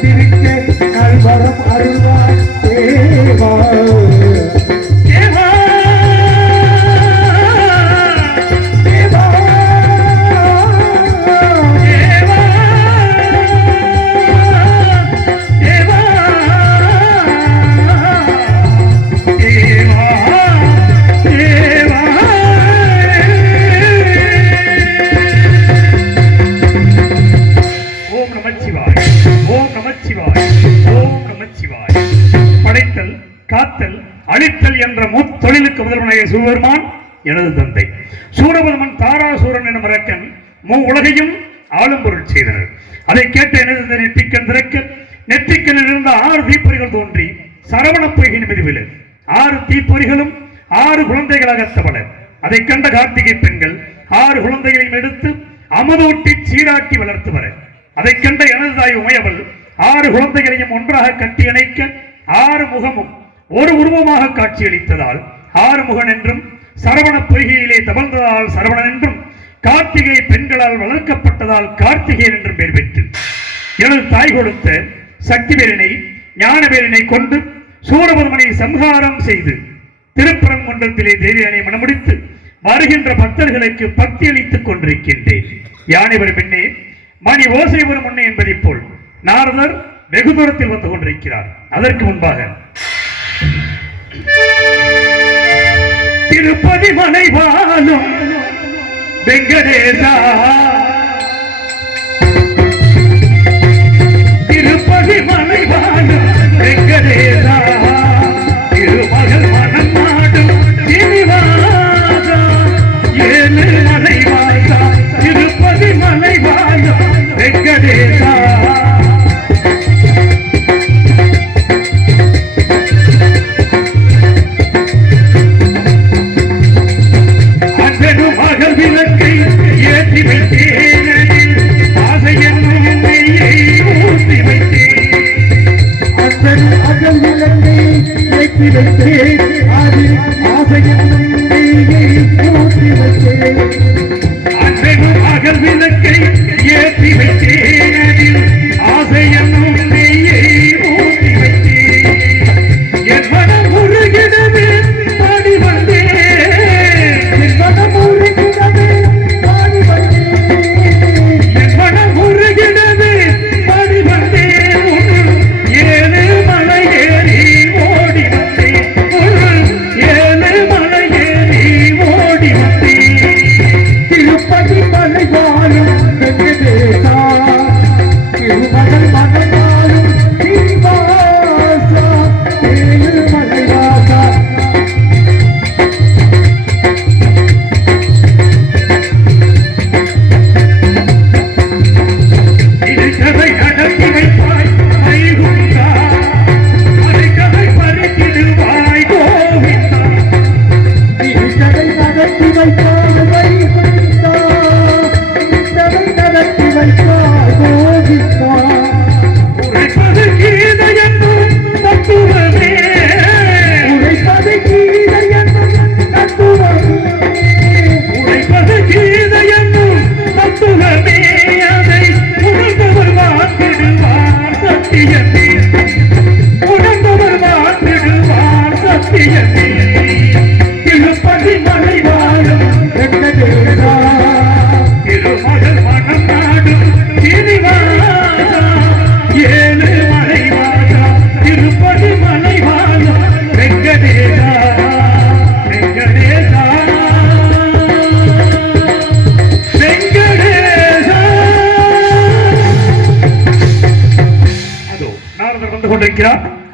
வந்திருக்க நல்வரம் அருள்வாய் தேவா சூரபெருமான் எனது தந்தை. சூரபெருமன் தாராசூரன் எனும் அரக்கன் உலகையும் ஆளும் பொருள் செய்தனர். அதை கேட்ட எனது நெற்றிக்கண் திறக்க நெற்றிக்கண்ணில் இருந்த 6 தீப்பொறிகள் தோன்றி சரவண பொய்கை மீது 6 தீப்பொறிகளும் 6 குழந்தைகளாக தவள. அதை கண்ட கார்த்திகை பெண்கள் 6 குழந்தைகளையும் எடுத்து அமுதூட்டி சீராக்கி வளர்த்து வர. அதை கண்ட எனது தாய் உமையவள் 6 குழந்தைகளையும் ஒன்றாக கட்டி இணைக்க 6 முகமும் ஒரு உருவமாக காட்சியளித்ததால் ஆறுமுகன் என்றும் சரவண பொய்கையிலே தவழ்ந்ததால் சரவணன் என்றும் கார்த்திகை பெண்களால் வளர்க்கப்பட்டதால் கார்த்திகேயன் என்றும் பெயர் பெற்று எனது தாய் கொடுத்த சக்திவேலனை ஞானவேலனை கொண்டு சூரபெருமனை சம்ஹாரம் செய்து திருப்பரங்குன்றத்திலே தேவியானை மனமுடித்து வருகின்ற பக்தர்களுக்கு பக்தி அளித்துக் கொண்டிருக்கின்றேன். யானை வரும் முன்னே மணி ஓசை வரும் முன்னே என்பதை போல் நாரதர் வெகு தூரத்தில் வந்து கொண்டிருக்கிறார். அதற்கு முன்பாக திருப்பதி மலை வாழும் வெங்கடேசா, திருப்பதி மலை வாழும் வெங்கடேசா, திருமகள் மனம் நாடும் சீனிவாசா, 7 மலை வாசா, திருப்பதி மலை வாழும் வெங்கடேசா.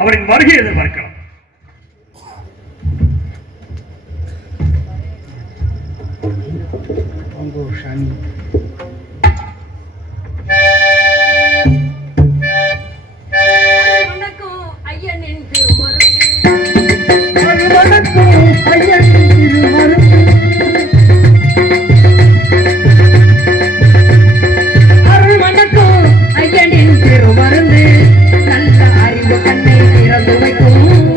அவரின் வருகை எதிர்பார்க்கலாம். ஐயனின் திருமருந்து நல்ல அறிவு கண்ணை திறந்து வைக்கும்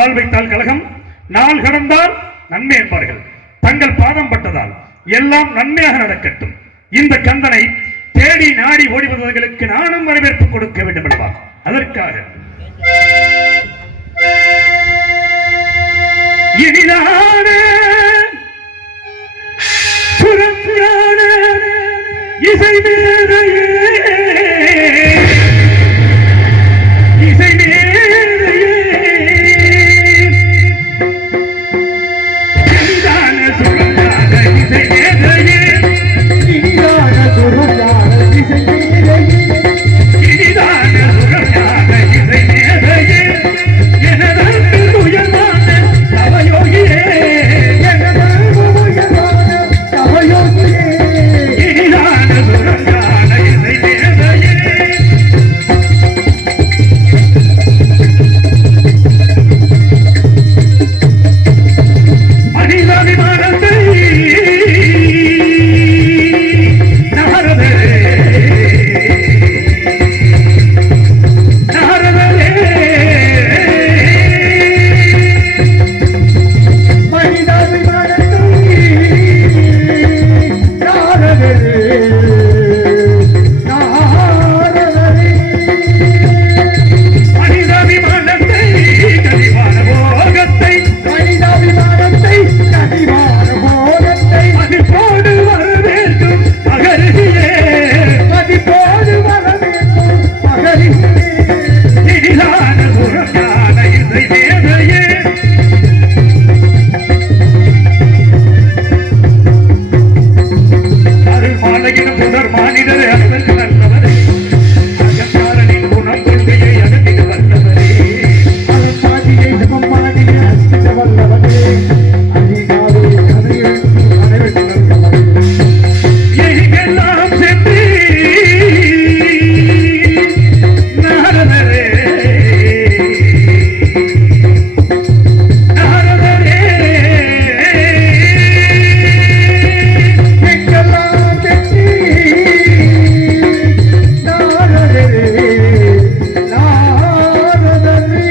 கால் வைத்தால் கலகம், நாள் கடந்தால் நன்மை என்பார்கள். தங்கள் பாதம் பட்டதால் எல்லாம் நன்மையாக நடக்கட்டும். இந்த கந்தனை தேடி நாடி ஓடி வந்தவர்களுக்கு நானும் வரவேற்பு கொடுக்க வேண்டும் என்பார். அதற்காக இனிதான சுரசுரான இசை மேதையே, இசை மேதையே, இனிதான சுரசான இசை மேதையே, இனிதான சுரசான இசை மேதையே, இனிதான சுரசான இசை மேதையே, எனதற்கு உயர்வான தவயோகியே, எனதற்கு உயர்வான தவயோகியே, இனிதான சுரசான இசை மேதையே. மனிதாபிமானத்தை நாரதே, நாரதே, மனிதாபிமானத்தை நாரதே, நாரதே, மனிதாபிமானத்தை கனிவான போகத்தை மனிதாபிமானத்தை கனிவான போகத்தை மதிப்போடு வரவேற்கும் மகரிஷியே, மதிப்போடு வரவேற்கும் மகரிஷியே, இனிதான சுரஞான இசை மேதையே. அருள் மாலையின புனர் மானிடர் அன்பருக்கு நல்லவரே, அகங்காரனின் குணம் கொள்கையை அகற்றிட வல்லவரே, அருள்மாதியை சிவமாதியை அசித்த வல்லவனே, அதிகாரி கதையெழுத்து அனைவரும் நல்லவனே. எங்கெல்லாம் சென்று நாரதரே, நாரதரே, எங்கெல்லாம் சென்று நாரதரே, நாரதரே,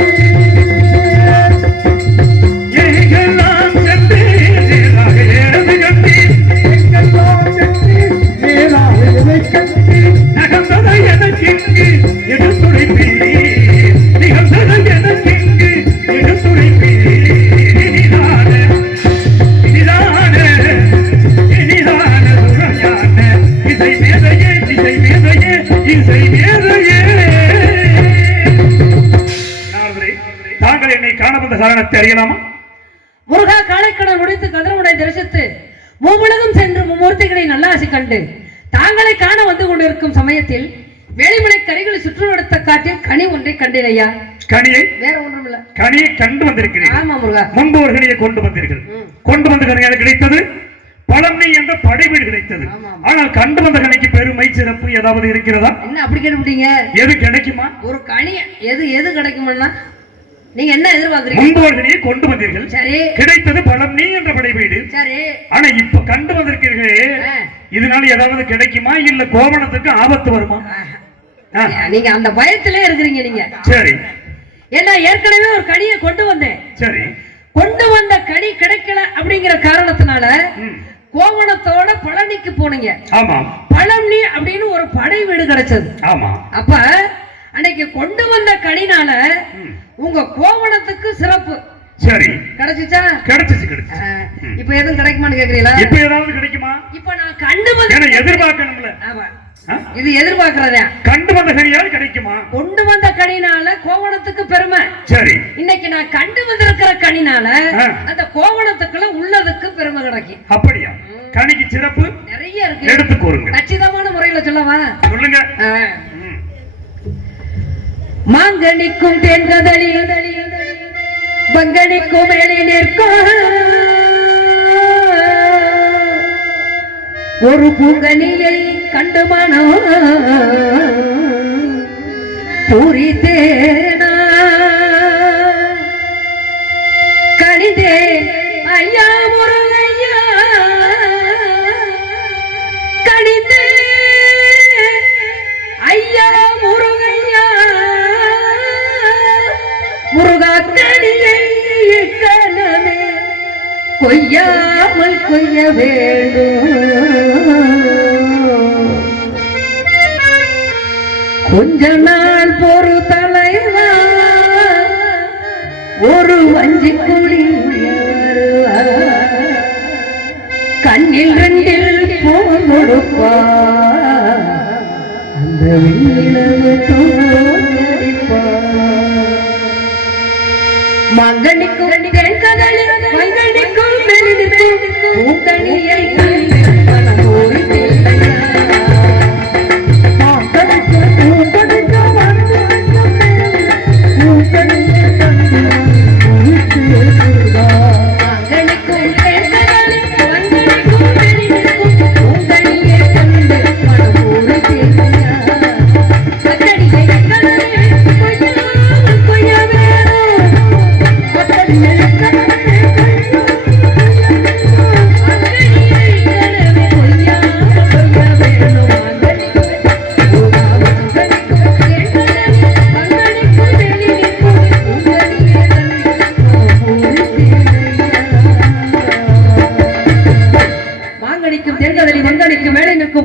எங்கெல்லாம் சென்று நேராக ஏறது கட்டி எங்கெல்லாம் சென்று நேராக எதைக் கண்டு நகர்ந்ததை எனக்கிங்கு எடுத்துரைப்பீர், நிகழ்ந்ததை எனக்கிங்கு எடுத்துரைப்பீர். இனிதான இனிதான இனிதான சுரஞான இசை மேதையே, இசை மேதையே, இசை மேதையே. நாரதரே, தாங்கள் என்னை காண வந்த காரணத்தை அறியலாமா? முருகா காலைக்கடன் முடித்து கதிரவனை தரிசித்து மூவுலகம் சென்று மும்மூர்த்திகளை நல்லாசி கண்டு தாங்களை காண வந்து கொண்டிருக்கும் சமயத்தில் வேலிமலை கரைகளை சுற்றுவடத்த காட்டில் கனி ஒன்றை கண்டேன் ஐயா. கனியை வேற ஒன்றும் இல்ல. கனியை கண்டு வந்திருக்கிறீர்கள். ஆமா முருகா. முன்பு ஒரு கனியை கொண்டு வந்தீர்கள். கொண்டு வந்த கனியாக கிடைத்தது பழமை என்ற படைவீடு கிடைத்தது. ஆமா. ஆனால் கண்டு வந்த கனிக்கு பெருமை சிறப்பு ஏதாவது இருக்கிறதா? என்ன அப்படி கேட்டுட்டீங்க? எது கிடைக்குமா? ஒரு கனி எது எது கிடைக்கும்னா நீங்க என்ன எதிர்பார்க்கறீங்க? முன்பு ஒரு கனியை கொண்டு வந்தீர்கள். சரி கிடைத்தது பழமை என்ற படைவீடு. சரி. ஆனா இப்ப கண்டு வந்திருக்கிறீர்களே, இதனால ஏதாவது கிடைக்குமா இல்ல கோவணத்துக்கு ஆபத்து வருமா? நீங்க அந்த பயத்திலே இருக்கிறீங்க நீங்க. சரி. ஏன்னா ஏற்கனவே ஒரு கனியை கொண்டு வந்தேன். சரி. கொண்டு வந்த கனி கிடைக்கல அப்படிங்கிற காரணத்தினால கோவணத்தோட பழனிக்கு போனீங்க. ஆமா. பழனி அப்படின்னு ஒரு படை வீடு கிடைச்சது. ஆமா. அப்ப அன்னைக்கு கொண்டு வந்த கனினால உங்க கோவணத்துக்கு சிறப்பு. சரி. கிடைச்சுச்சா? கிடைச்சிச்சு, கிடைச்சு. இப்ப எதுவும் கிடைக்குமான்னு கேக்குறீங்களா? இப்ப ஏதாவது கிடைக்குமா? இப்ப நான் கண்டு வந்து எதிர்பார்க்கணும்ல. ஆமா, இது எதிர்பார்க்கிறதா? கண்டு வந்த கனியால் கிடைக்குமா? கொண்டு வந்த கனினால கோவணத்துக்கு பெருமை. சரி. இன்னைக்கு நான் கண்டு வந்திருக்கிற கனினால அந்த கோவணத்துக்குள்ள உள்ளதுக்கு பெருமை கிடைக்கும். அப்படியா? கனிக்கு சிறப்பு நிறைய இருக்கு. எடுத்து கூறுங்க. கச்சிதமான முறையில சொல்லவா? சொல்லுங்க. மாங்கனிக்கும் தென்கதளி பங்கனிக்கும் மேலே நிற்கும் ஒரு பூங்கனியை கண்டு மனம் பூரித்தேனா கணிதே ஐயா முருகையா கணிதே ஐயா முருகையா முருகா கணியை கொய்யாமல் கொய்ய வேண்டும். கொஞ்ச நாள் பொறு தலைவா, ஒரு வஞ்சி குடி கண்ணில் ரெண்டில் போர் கொடுப்பா, அந்த வெண்ணிலவு தோற்றடிப்பா. மங்கனிக்கும் தென்கதளி மங்கனிக்கும் மெலிதிக்கும் பூங்கனியை மனம் போய் தேவையா. மங்கனிக்கும் பூங்கனிக்கும் மனதிற்கும் பூங்கனியை மங்கனிக்கும் தென்கதளி மங்கனிக்கும் மெலிதிக்கும் பூங்கனியை கண்டு மனம் போய் தேவையா. கத்தடியை கதலே கொய்யாமல் கொய்ய வேணும்.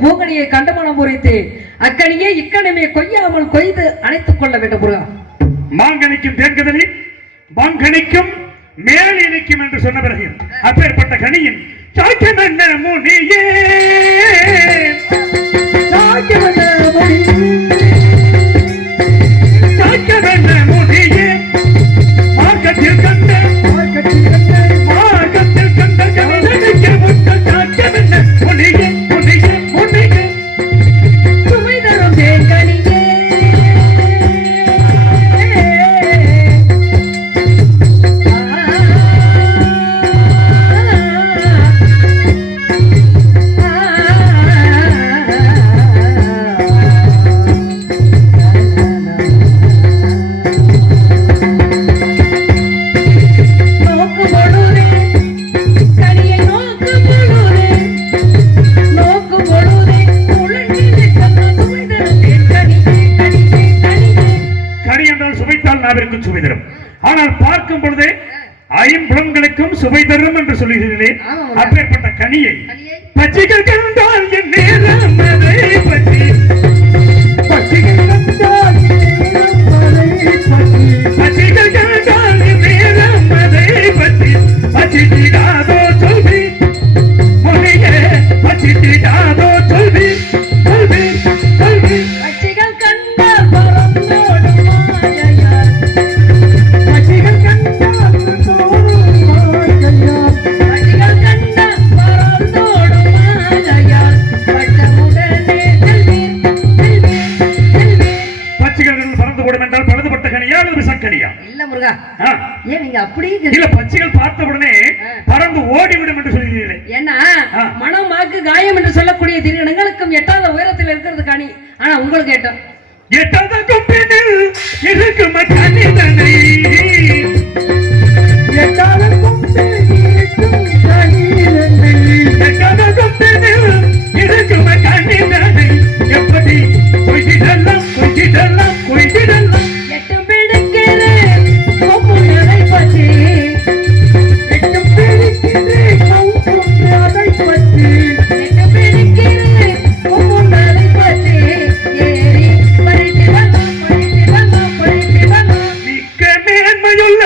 பூங்கனியை கண்டமனம் உரைத்து அக்கனியே இக்கணமே கொய்யாமல் கொய்து அணைத்துக் கொள்ள வேண்டும். முருகா, மாங்கனிக்கும் தேர்கதலில் மாங்கனிக்கும் மேல் இனிக்கும் என்று சொன்ன பிறகு அப்பேற்பட்ட கனியின் சாக்கியம் என்ன முனியே, சாக்கியம் என்ன முனியே, மார்க்கத்தில் கண்ட கவிதைக்கு முட்ட சாக்கியம் என்ன முனியே, முனியே, முனியே, சுமை தரும் தேங்கனியே. சுவை தரும். ஆனால் பார்க்கும் பொழுது ஐம்புலன்களுக்கும் சுவை தரும் என்று சொல்லுகிறீர்களே, அப்பேற்பட்ட கனியை பச்சிகள் கண்டால் என் நேரம் அதை பற்றி, பச்சிகள் கண்டால் என் நேரம் அதை பற்றி பச்சிடாதோ சொல்வி முனையே, பச்சிடாதோ சொல்வி சொல்வி சொல்வி. பச்சிகள் கண்ட பரந்தோடும் மாயையார், பச்சிகள் கண்ட பரந்தோடும் மாயையார் பட்டமுடனே செல்வீர் செல்வீர் செல்வீர். பச்சிகள் பறந்து போடும் என்றால் பழுதுபட்ட கனியா அல்லது விசக்கனியா? இல்ல முருகா, ஏன் நீங்க அப்படியே இல்ல பச்சிகள் பார்த்த உடனே பறந்து ஓடிவிடும் என்று சொல்கிறீர்களே. ஏன்னா மனம் வாக்கு காயம் என்று சொல்லக்கூடிய திருநங்களுக்கும் எட்டாத உயரத்தில் இருக்கிறது கனி. ஆனா உங்களுக்கு எட்டும் எட்டாத கொம்பினில் இருக்கும் கனிதனை, எட்டாத கொம்பினில் இருக்கும் கனிதனை எப்படி கொய்திடலாம் கொய்திடலாம் கொய்திடலாம். எட்டும் பிடிக்கிறேன் கொம்புகளை பற்றி, எட்டும் பிடிக்கிறேன் கொம்புகளை பற்றி, எட்டும் பிடிக்கிறேன் கொம்புகளை பற்றி ஏறி பறித்திடலாம் பறித்திடலாம் பறித்திடலாம். மிக்க மேன்மையுள்ள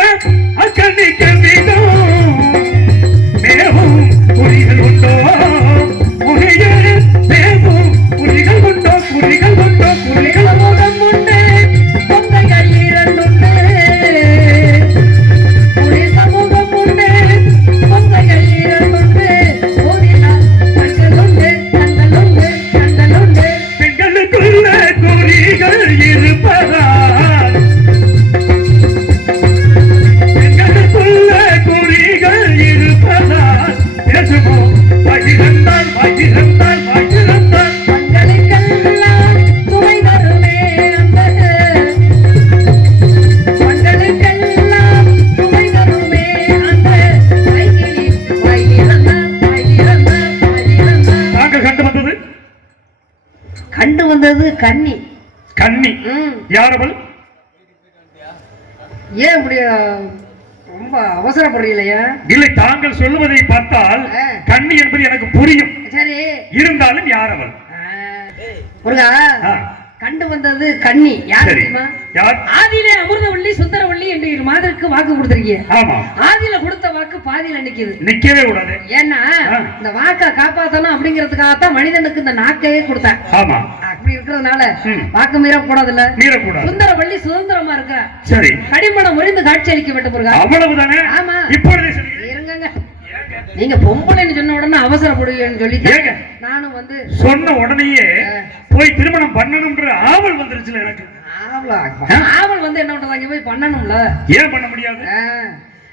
அக்கனிக்க வீதம் மேவும் குறிகள் உண்டோ முனையே, மேவும் குறிகள் உண்டோ குறிகள் உண்டோ குறிகள் முகம் உண்டு பொங்கைகள் இரண்டுண்டு, ஒரு சமூகம் உண்டு பொங்கைகள் இரண்டுண்டு, ஓதினால் கண்களுண்டு கண்களுண்டு கண்களுண்டு. பெண்களுக்குள்ள குறிகள் இருப்பதால், பெண்களுக்குள்ள குறிகள் இருப்பதால் பேசுவோம் பகிர்ந்தால் பகிர்ந்தால் பகிர்ந்தால். கண்களுக்கெல்லாம் சுவை தருமே அந்த, கண்களுக்கெல்லாம் சுவை தருமே அந்த, வைகிலி வைகிரந்தான் வைகிரந்தான் வைகிரந்தான். நாங்கள் கண்டு வந்தது கன்னி. கன்னி யாரவள்? ஏன் இப்படி ரொம்ப அவசரப்படுறீங்களா? இல்லை, தாங்கள் சொல்லுவதை பார்த்தால் ஆ. கண்ணி என்பது எனக்கு புரியும். சரி, இருந்தாலும் யார் அவள்? முருகா, ஆ. கண்டு வந்தது கண்ணி. யார் சரி, தெரியுமா? யார்? ஆதியிலே அமிர்தவள்ளி சுந்தரவள்ளி என்று இரு மாதருக்கு வாக்கு கொடுத்திருக்கீங்க. ஆமா, ஆதியில கொடுத்த வாக்கு பாதியில நிக்குது. நிக்கவே கூடாது. ஏன்னா ஆ. இந்த வாக்கை காப்பாத்தணும் அப்படிங்கிறதுக்காகத்தான் மனிதனுக்கு இந்த நாக்கையே கொடுத்தேன். ஆமா, அப்படி இருக்கிறதுனால ம். வாக்கு மீறக்கூடாதுல்ல. மீறக்கூடாது. சுந்தரவள்ளி சுதந்திரமா இருக்கா. சரி, கடிமணம் முறிந்து காட்சி அளிக்க வேண்டும் முருகா. அவ்வளவுதானே? ஆமா. இப்பொழுதே சொல்லுங்க. இருங்க, நீங்க பொம்பளைன்னு சொன்ன உடனே அவசரப்படுவீங்கன்னு சொல்லி ஏங்க? நானும் வந்து சொன்ன உடனேயே போய் திருமணம் பண்ணணும்ன்ற ஆவல் வந்துருச்சுல எனக்கு. ஆவல் வந்து என்ன பண்றது, அங்க போய் பண்ணணும்ல. ஏன் பண்ண முடியாது?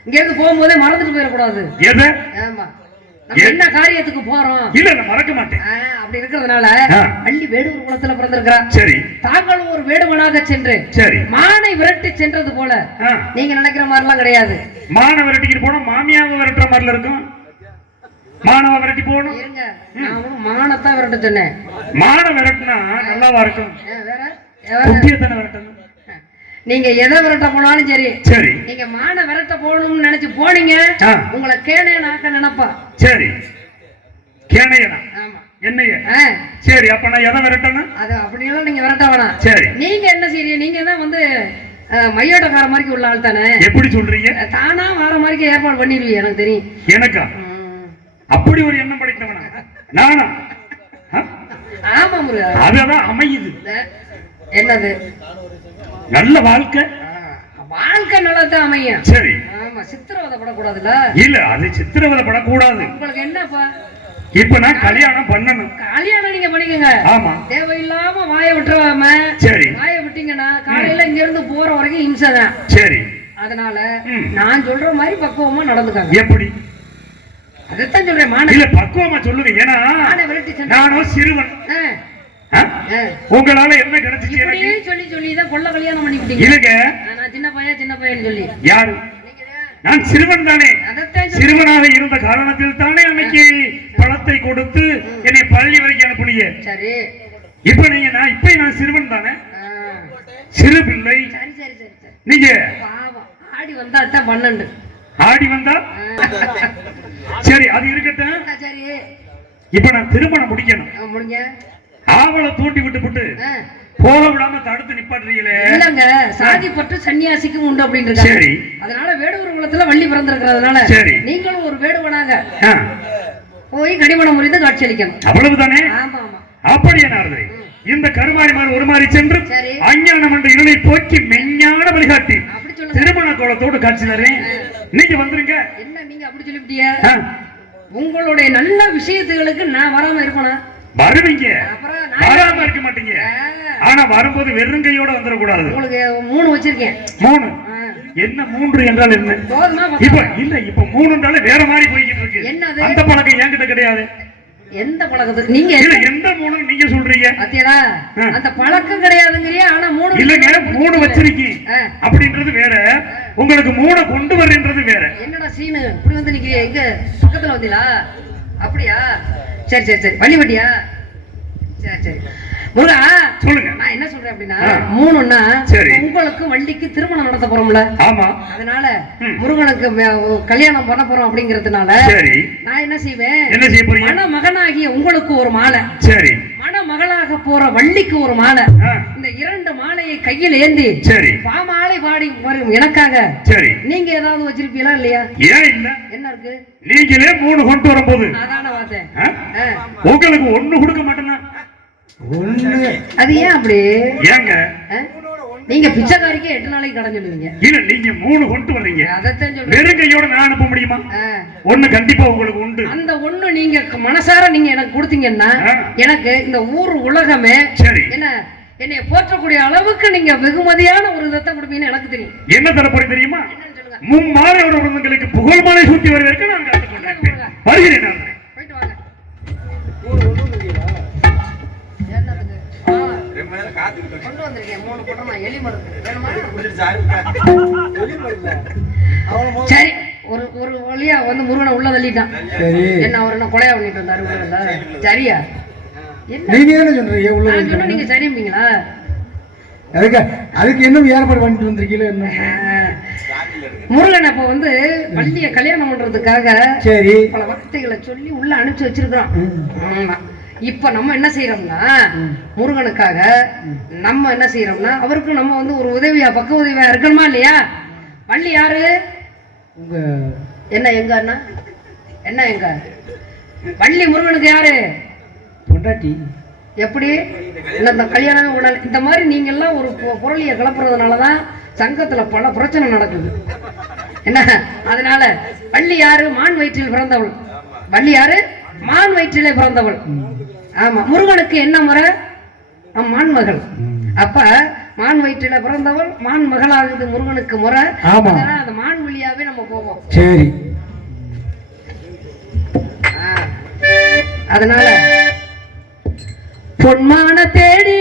இங்க இருந்து போகும்போதே மறந்துட்டு போயிடக்கூடாது. எதை? ஆமா, நம்ம என்ன காரியத்துக்கு போறோம் இல்ல, நான் மறக்க மாட்டேன். அப்படி இருக்கிறதுனால ஆ. வள்ளி வேடுவர் குலத்துல பிறந்திருக்கிறா. சரி, தாங்களும் ஒரு வேடுவனாக சென்று சரி. மானை விரட்டி சென்றது போல ஆ. நீங்க நினைக்கிற மாதிரிலாம் கிடையாது. மானை விரட்டிக்கிட்டு போனா மாமியாவை விரட்டுற மாதிரில இருக்கும். மானவ விரட்டி போகணும். இருங்க, நான் ஒரு மானத்தான் விரட்ட சொன்னேன். மான விரட்டினா நல்லாவா இருக்கும்? வேற குட்டியத்தானே விரட்டணும். நீங்க எதை விரட்ட போனாலும் சரி, சரி, நீங்க மான விரட்ட போகணும்னு நினைச்சு போனீங்க, ஆ. உங்களை கேனே நாக்க நினைப்பா. சரி, கேனையனா ஆமா. என்னைய? ஆ, சரி, அப்ப நான் எதை விரட்டணும்? அது அப்படியெல்லாம் நீங்க விரட்ட வேணாம். சரி, நீங்க என்ன செய்றீங்க, நீங்க தான் வந்து மையோட்டக்கார மாதிரி உள்ள ஆள் தானே. எப்படி சொல்றீங்க? தானா வர மாதிரி ஏற்பாடு பண்ணிடுவீங்க, எனக்கு தெரியும். எனக்கா? அப்படி ஒரு எண்ணம் படைத்தவனா நானா? ஆமா முருகா. அததான் அமையுது. என்னது? நல்ல வாழ்க்கை. வாழ்க்கை நல்லதான் அமையும். சரி. ஆமா, சித்திரவதைப்படக்கூடாதுல்ல. இல்ல, அது சித்திரவதைப்படக்கூடாது. உங்களுக்கு என்னப்பா? இப்ப நான் கல்யாணம் பண்ணணும். கல்யாணம் நீங்க பண்ணிக்கங்க. ஆமா. தேவையில்லாம வாயை விட்டுருவாம. சரி. வாயை விட்டீங்கன்னா காலையில இங்க இருந்து போற வரைக்கும் இம்சைதான். சரி. அதனால நான் சொல்ற மாதிரி பக்குவமா நடந்துக்காங்க. எப்படி? அதைத்தான் சொல்றேன். மான இல்ல, பக்குவமா சொல்லுங்க. ஏன்னா நானும் சிறுவன். உங்களால என்ன கிடைச்சிச்சு? இப்படியே சொல்லி சொல்லிதான் கொள்ள கல்யாணம் பண்ணி விட்டீங்க. இல்லங்க, நான் சின்ன பையன் சொல்லி. யாரு? நான் சிறுவன் தானே. சிறுவனாக இருந்த காரணத்தில் தானே அன்னைக்கு பழத்தை கொடுத்து என்னை பள்ளி வரைக்கும் அனுப்புனீங்க. சரி. இப்ப நீங்க நான் சிறுவன் தானே, சிறு பிள்ளை. சரி சரி சரி சரி. நீங்க பாவம், ஆடி வந்தா தான் 12. ஆடி வந்தா சரி, அது இருக்கட்டும். சரி, இப்ப நான் திருமணம் முடிக்கணும். முடிங்க. ஆவலை தூண்டி விட்டு போக விடாம தடுத்து நிப்பாட்டுறீங்களே. இல்லங்க, சாதி பற்று சன்னியாசிக்கும் உண்டு அப்படின்னு இருக்காங்க. சரி. அதனால வேடுவர் குலத்துல வள்ளி பிறந்திருக்கிறதுனால சரி, நீங்களும் ஒரு வேடுவனாக போய் கடிமணம் முறிந்து காட்சி அளிக்கணும். அவ்வளவுதானே? ஆமா ஆமா. அப்படியே நாரதே, இந்த கருமாரிமார் ஒரு மாதிரி சென்று அஞ்ஞானம் என்ற இருளை போக்கி மெஞ்ஞான வழிகாட்டி திருமண கோலத்தோடு காட்சி தரேன். நீங்க வந்துருங்க. என்ன நீங்க அப்படி சொல்லிவிட்டிய? உங்களுடைய நல்ல விஷயத்துகளுக்கு நான் வராம இருப்பேனா? வருவீங்க, வராம இருக்க மாட்டீங்க. ஆனா வரும்போது வெறுங்கையோட வந்துடக்கூடாது. உங்களுக்கு 3 வச்சிருக்கேன். 3? என்ன 3 என்றால் என்ன? இப்ப இல்ல, இப்ப 3 வேற மாதிரி போய்கிட்டு இருக்கு. அந்த பழக்கம் என்கிட்ட கிடையாது. எந்த பழக்கத்துக்கு நீங்க இல்ல, எந்த 3 நீங்க சொல்றீங்க? அத்தியடா, அந்த பழக்கம் கிடையாதுங்கறியா? ஆனா 3 இல்லங்க, 3 வச்சிருக்கீங்க அப்படின்றது வேற, உங்களுக்கு 3 கொண்டு வரேன்றது வேற. என்னடா சீனு இப்படி வந்து நிக்கிறீங்க? எங்க பக்கத்துல வந்தீங்களா? அப்படியா? சரி சரி சரி. வள்ளி வட்டியா? சரி சரி. முருகா சொல்லுங்க. நான் என்ன சொல்றேன் அப்படின்னா, 3ன்னா உங்களுக்கு வள்ளிக்கு திருமணம் நடத்த போறோம்ல. ஆமா. அதனால முருகனுக்கு கல்யாணம் பண்ண போறோம் அப்படிங்கிறதுனால நான் என்ன செய்வேன்? என்ன செய்ய போறீங்க? மணமகனாகிய உங்களுக்கு ஒரு மாலை. சரி. மணமகளாக போற வள்ளிக்கு ஒரு மாலை. இந்த 2 மாலையை கையில் ஏந்தி சரி பாமாலை பாடி வரும் எனக்காக சரி நீங்க ஏதாவது வச்சிருப்பீங்களா இல்லையா? ஏன் இல்ல? என்ன இருக்கு? நீங்களே 3 கொண்டு வரும்போது அதான வார்த்தை. உங்களுக்கு 1 கொடுக்க மாட்டேனா? 1 அது ஏன் அப்படி? ஏங்க நீங்க பிச்சைக்காரிக்கே 8 நாளைக்கு கடன் சொல்லுவீங்க. இல்ல, நீங்க 3 கொண்டு வர்றீங்க. அதத்தான் சொல்றேன். வெறுங்கையோட நான் அனுப்ப முடியுமா? 1 கண்டிப்பா உங்களுக்கு உண்டு. அந்த 1 நீங்க மனசார நீங்க எனக்கு கொடுத்தீங்கன்னா எனக்கு இந்த ஊர் உலகமே என்ன என்னைய போற்றக்கூடிய அளவுக்கு நீங்க வெகுமதியான ஒரு இதத்தை கொடுப்பீங்கன்னு எனக்கு தெரியும். என்ன தரப்போறீங்க தெரியுமா? மும்மாலை உறவுகளுக்கு புகழ் மாலை சூட்டி வருவதற்கு நான் காத்துக் கொண்டிருப்பேன். வருகிறேன் நான். போயிட்டு வாங்க. கொண்டு வந்திருக்கேன் 3 பொட்டமா எலி மருந்து வேணுமா? சரி, ஒரு வழியா வந்து முருகனை உள்ள தள்ளிட்டான். என்ன அவர் என்ன கொலையா பண்ணிட்டு வந்தாரு? சரியா? நீங்க என்ன சொல்றீங்க? உள்ள நீங்க சரிம்பீங்களா? அதுக்கு என்ன ஏற்பாடு பண்ணிட்டு வந்திருக்கீங்களோ? என்ன முருகன் அப்ப வந்து வள்ளிய கல்யாணம் பண்றதுக்காக சரி பல வார்த்தைகளை சொல்லி உள்ள அனுப்பிச்சு வச்சிருக்கிறோம். ஆமா. இப்ப நம்ம என்ன செய்யறோம்னா முருகனுக்காக நம்ம என்ன செய்யறோம்னா அவருக்கு நம்ம வந்து ஒரு உதவியா பக்க உதவியா இருக்கணுமா இல்லையா? வள்ளி யாரு? உங்க என்ன எங்க அண்ணா என்ன எங்க வள்ளி முருகனுக்கு யாரு? பொண்டாட்டி. எப்படி இந்த கல்யாணமே உடனே இந்த மாதிரி நீங்க எல்லாம் ஒரு பொருளிய கிளப்புறதுனாலதான் சங்கத்துல பல பிரச்சனை நடக்குது. என்ன அதனால வள்ளி யாரு? மான் வயிற்றில் பிறந்தவள். வள்ளி யாரு? மான் வயிற்றிலே பிறந்தவள். ஆமா. முருகனுக்கு என்ன முறை? மான் மகள். அப்ப மான் வயிற்றில பிறந்தவள் மான் மகளாகுது முருகனுக்கு முறை. அந்த மான் வழியாவே நம்ம போவோம். சரி. அதனால பொன்மான தேடி